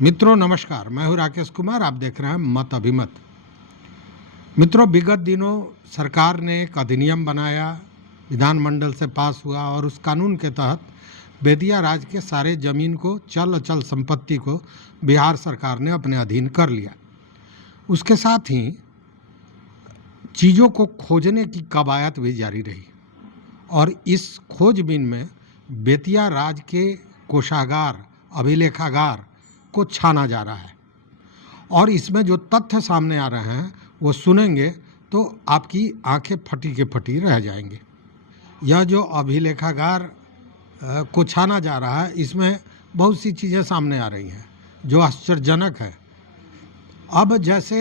मित्रों नमस्कार, मैं हूं राकेश कुमार। आप देख रहे हैं मत अभिमत। मित्रों, विगत दिनों सरकार ने एक अधिनियम बनाया, विधानमंडल से पास हुआ और उस कानून के तहत बेतिया राज के सारे जमीन को, चल अचल संपत्ति को बिहार सरकार ने अपने अधीन कर लिया। उसके साथ ही चीज़ों को खोजने की कवायद भी जारी रही और इस खोजबीन में बेतिया राज के कोषागार, अभिलेखागार को छाना जा रहा है और इसमें जो तथ्य सामने आ रहे हैं वो सुनेंगे तो आपकी आंखें फटी के फटी रह जाएंगे। यह जो अभिलेखागार को छाना जा रहा है, इसमें बहुत सी चीज़ें सामने आ रही हैं जो आश्चर्यजनक है। अब जैसे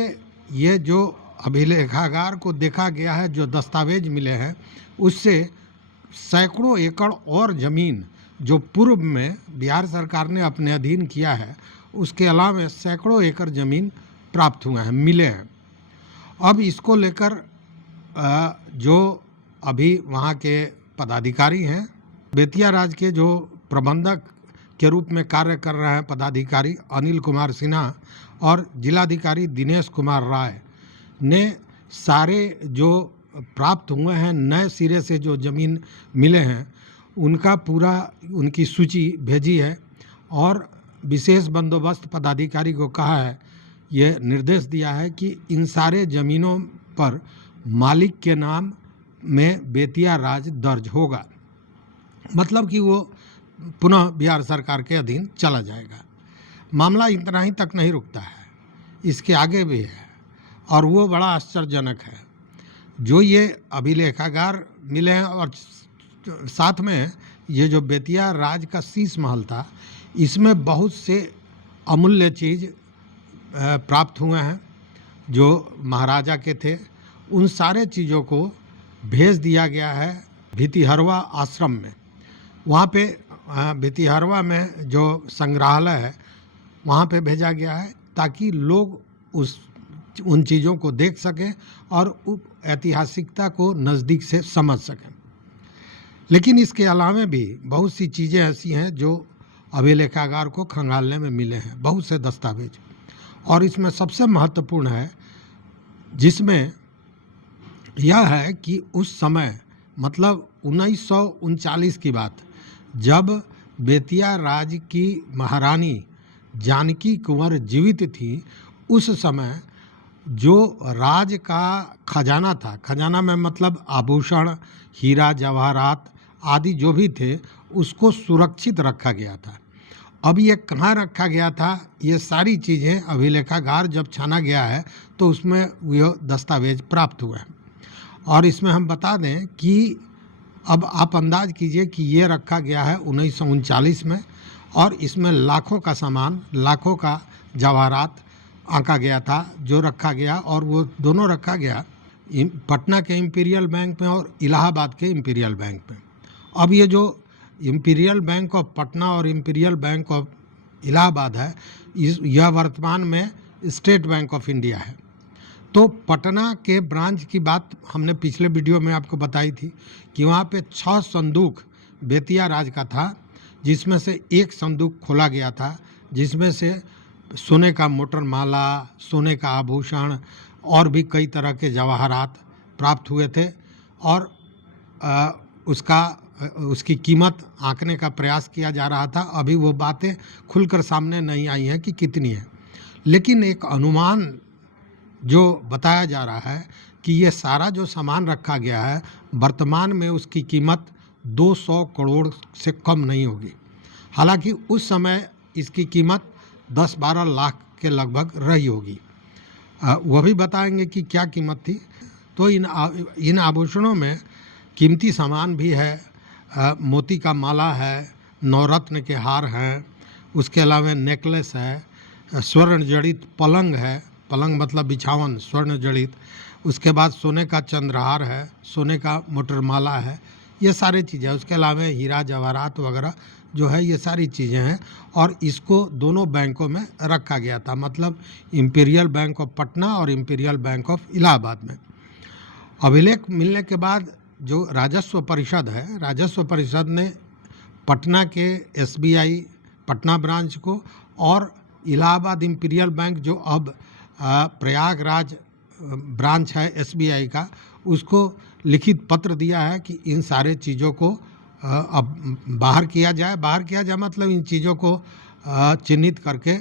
ये जो अभिलेखागार को देखा गया है, जो दस्तावेज मिले हैं, उससे सैकड़ों एकड़ और ज़मीन जो पूर्व में बिहार सरकार ने अपने अधीन किया है, उसके अलावा सैकड़ों एकड़ ज़मीन प्राप्त हुए हैं, मिले हैं। अब इसको लेकर जो अभी वहाँ के पदाधिकारी हैं, बेतिया राज के जो प्रबंधक के रूप में कार्य कर रहे हैं पदाधिकारी अनिल कुमार सिन्हा और जिलाधिकारी दिनेश कुमार राय ने सारे जो प्राप्त हुए हैं, नए सिरे से जो ज़मीन मिले हैं, उनका पूरा उनकी सूची भेजी है और विशेष बंदोबस्त पदाधिकारी को कहा है, ये निर्देश दिया है कि इन सारे ज़मीनों पर मालिक के नाम में बेतिया राज दर्ज होगा। मतलब कि वो पुनः बिहार सरकार के अधीन चला जाएगा। मामला इतना ही तक नहीं रुकता है, इसके आगे भी है और वो बड़ा आश्चर्यजनक है। जो ये अभिलेखागार मिले हैं और साथ में ये जो बेतिया राज का शीश महल था, इसमें बहुत से अमूल्य चीज़ प्राप्त हुए हैं जो महाराजा के थे। उन सारे चीज़ों को भेज दिया गया है भितिहरवा आश्रम में। वहाँ पे भितिहरवा में जो संग्रहालय है, वहाँ पे भेजा गया है ताकि लोग उन चीज़ों को देख सकें और ऐतिहासिकता को नज़दीक से समझ सकें। लेकिन इसके अलावा भी बहुत सी चीज़ें ऐसी हैं जो अभिलेखागार को खंगालने में मिले हैं, बहुत से दस्तावेज। और इसमें सबसे महत्वपूर्ण है, जिसमें यह है कि उस समय मतलब 1939 की बात, जब बेतिया राज की महारानी जानकी कुंवर जीवित थी, उस समय जो राज का खजाना था, खजाना में मतलब आभूषण, हीरा जवाहरात आदि जो भी थे, उसको सुरक्षित रखा गया था। अब ये कहाँ रखा गया था, ये सारी चीज़ें अभिलेखागार जब छाना गया है तो उसमें यह दस्तावेज प्राप्त हुए हैं। और इसमें हम बता दें कि अब आप अंदाज कीजिए कि ये रखा गया है 1939 में और इसमें लाखों का सामान, लाखों का जवाहरात आंका गया था जो रखा गया, और वो दोनों रखा गया पटना के इम्पीरियल बैंक में और इलाहाबाद के इम्पीरियल बैंक में। अब ये जो इम्पीरियल बैंक ऑफ पटना और इम्पीरियल बैंक ऑफ इलाहाबाद है, यह वर्तमान में स्टेट बैंक ऑफ इंडिया है। तो पटना के ब्रांच की बात हमने पिछले वीडियो में आपको बताई थी कि वहाँ पे 6 संदूक बेतिया राज का था, जिसमें से एक संदूक खोला गया था, जिसमें से सोने का मोटर माला, सोने का आभूषण और भी कई तरह के जवाहरात प्राप्त हुए थे। और उसकी कीमत आंकने का प्रयास किया जा रहा था। अभी वो बातें खुलकर सामने नहीं आई हैं कि कितनी है, लेकिन एक अनुमान जो बताया जा रहा है कि ये सारा जो सामान रखा गया है, वर्तमान में उसकी कीमत 200 करोड़ से कम नहीं होगी। हालांकि उस समय इसकी कीमत 10-12 लाख के लगभग रही होगी। वह भी बताएंगे कि क्या कीमत थी। तो इन आभूषणों में कीमती सामान भी है, मोती का माला है, नवरत्न के हार हैं, उसके अलावा नेकलेस है, स्वर्ण जड़ित पलंग है, पलंग मतलब बिछावन स्वर्ण जड़ित, उसके बाद सोने का चंद्रहार है, सोने का मोटर माला है, ये सारी चीज़ें। उसके अलावा हीरा जवाहरात वगैरह जो है, ये सारी चीज़ें हैं। और इसको दोनों बैंकों में रखा गया था, मतलब इम्पीरियल बैंक ऑफ पटना और इम्पीरियल बैंक ऑफ इलाहाबाद में। अभिलेख मिलने के बाद जो राजस्व परिषद है, राजस्व परिषद ने पटना के SBI पटना ब्रांच को और इलाहाबाद इम्पीरियल बैंक जो अब प्रयागराज ब्रांच है एसबीआई का, उसको लिखित पत्र दिया है कि इन सारे चीज़ों को अब बाहर किया जाए मतलब इन चीज़ों को चिन्हित करके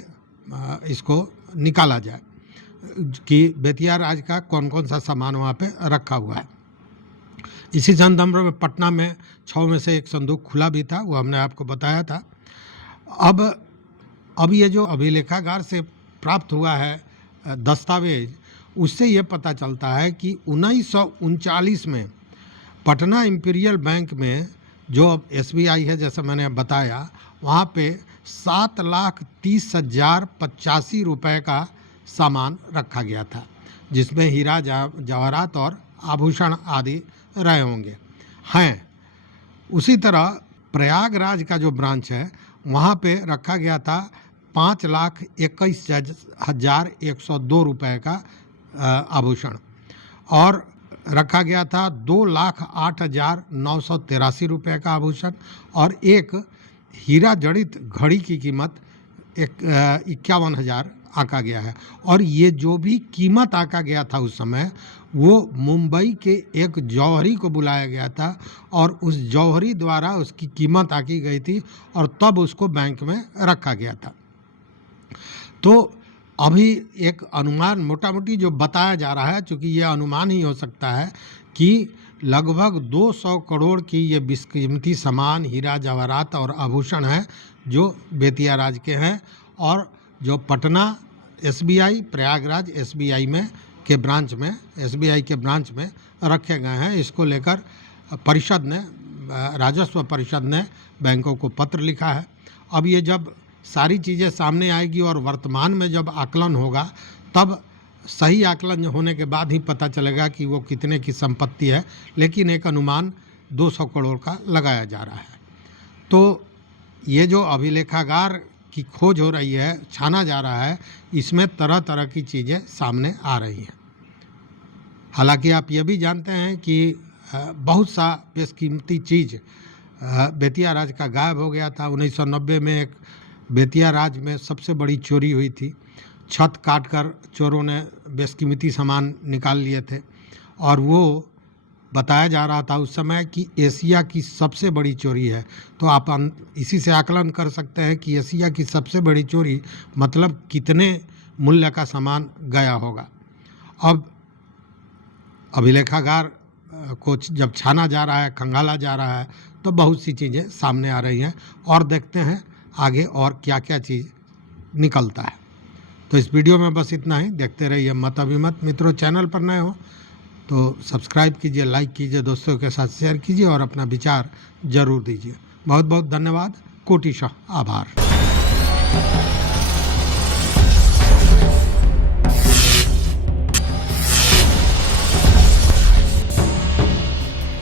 इसको निकाला जाए कि बेतिया राज का कौन कौन सा सामान वहाँ पे रखा हुआ है। इसी संदर्भ में पटना में 6 में से एक संदूक खुला भी था, वो हमने आपको बताया था। अब ये जो अभिलेखागार से प्राप्त हुआ है दस्तावेज, उससे ये पता चलता है कि 1939 में पटना इम्पीरियल बैंक में जो अब एसबीआई है, जैसा मैंने बताया, वहाँ पे 7,30,085 रुपये का सामान रखा गया था, जिसमें हीरा जवाहरात और आभूषण आदि रहे होंगे हैं। उसी तरह प्रयागराज का जो ब्रांच है वहाँ पे रखा गया था 5,21,102 रुपये का आभूषण, और रखा गया था 2,08,983 रुपये का आभूषण, और एक हीरा जड़ित घड़ी की कीमत 51,000 आका गया है। और ये जो भी कीमत आका गया था उस समय, वो मुंबई के एक जौहरी को बुलाया गया था और उस जौहरी द्वारा उसकी कीमत आकी गई थी और तब उसको बैंक में रखा गया था। तो अभी एक अनुमान मोटा मोटी जो बताया जा रहा है, चूँकि ये अनुमान ही हो सकता है कि लगभग 200 करोड़ की ये बेशकीमती सामान, हीरा जवाहरात और आभूषण हैं जो बेतिया राज के हैं, और जो पटना एसबीआई, प्रयागराज एसबीआई के ब्रांच में रखे गए हैं। इसको लेकर परिषद ने, राजस्व परिषद ने बैंकों को पत्र लिखा है। अब ये जब सारी चीज़ें सामने आएगी और वर्तमान में जब आकलन होगा, तब सही आकलन होने के बाद ही पता चलेगा कि वो कितने की संपत्ति है, लेकिन एक अनुमान 200 करोड़ का लगाया जा रहा है। तो ये जो अभिलेखागार की खोज हो रही है, छाना जा रहा है, इसमें तरह तरह की चीज़ें सामने आ रही हैं। हालांकि आप ये भी जानते हैं कि बहुत सा बेशकीमती चीज़ बेतिया राज का गायब हो गया था। 1990 में एक बेतिया राज में सबसे बड़ी चोरी हुई थी। छत काटकर चोरों ने बेशकीमती सामान निकाल लिए थे, और वो बताया जा रहा था उस समय कि एशिया की सबसे बड़ी चोरी है। तो आप इसी से आकलन कर सकते हैं कि एशिया की सबसे बड़ी चोरी मतलब कितने मूल्य का सामान गया होगा। अब अभिलेखागार को जब छाना जा रहा है, खंगाला जा रहा है, तो बहुत सी चीज़ें सामने आ रही हैं, और देखते हैं आगे और क्या क्या चीज़ निकलता है। तो इस वीडियो में बस इतना ही। देखते रहिए मत अभिमत। मित्रों, चैनल पर नए हो तो सब्सक्राइब कीजिए, लाइक कीजिए, दोस्तों के साथ शेयर कीजिए और अपना विचार जरूर दीजिए। बहुत बहुत धन्यवाद, कोटिशः आभार।